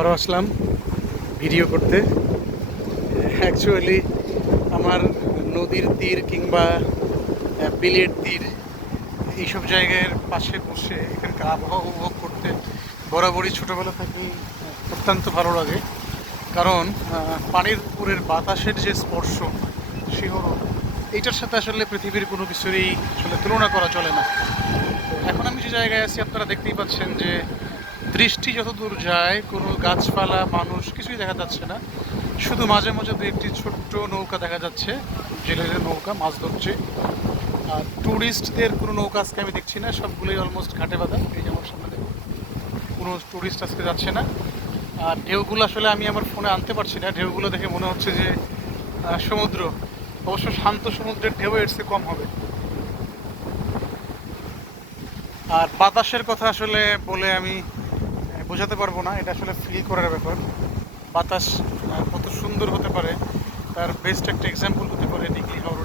আবারও আসলাম ভিডিও করতে। অ্যাকচুয়ালি আমার নদীর তীর কিংবা বিলের তীর এইসব জায়গার পাশে বসে এখানকার আবহাওয়া উপভোগ করতে বরাবরই ছোটোবেলা থেকেই অত্যন্ত ভালো লাগে। কারণ পানির উপরের বাতাসের যে স্পর্শ, শিহরণ, এইটার সাথে আসলে পৃথিবীর কোনো কিছুরই আসলে তুলনা করা চলে না। তো এখন আমি যে জায়গায় আছি আপনারা দেখতেই পাচ্ছেন যে দৃষ্টি যতদূর যায় কোনো গাছপালা মানুষ কিছুই দেখা যাচ্ছে না। শুধু মাঝে মাঝে দু একটি ছোট্ট নৌকা দেখা যাচ্ছে, জেলেদের নৌকা মাছ ধরছে। আর ট্যুরিস্টদের কোনো নৌকা আজকে আমি দেখছি না, সবগুলোই অলমোস্ট ঘাটে বাঁধা। এই যে আমার সামনে দেখুন, কোনো ট্যুরিস্ট আজকে যাচ্ছে না। আর ঢেউগুলো আসলে আমি আমার ফোনে আনতে পারছি না, ঢেউগুলো দেখে মনে হচ্ছে যে সমুদ্র। অবশ্য শান্ত সমুদ্রের ঢেউ এর চেয়ে কম হবে। আর বাতাসের কথা আসলে বলে আমি বোঝাতে পারবো না, এটা আসলে ফিল করার ব্যাপার। বাতাস কত সুন্দর হতে পারে তার বেস্ট একটা এক্সাম্পল হতে পারে নিকলি হাওড়া।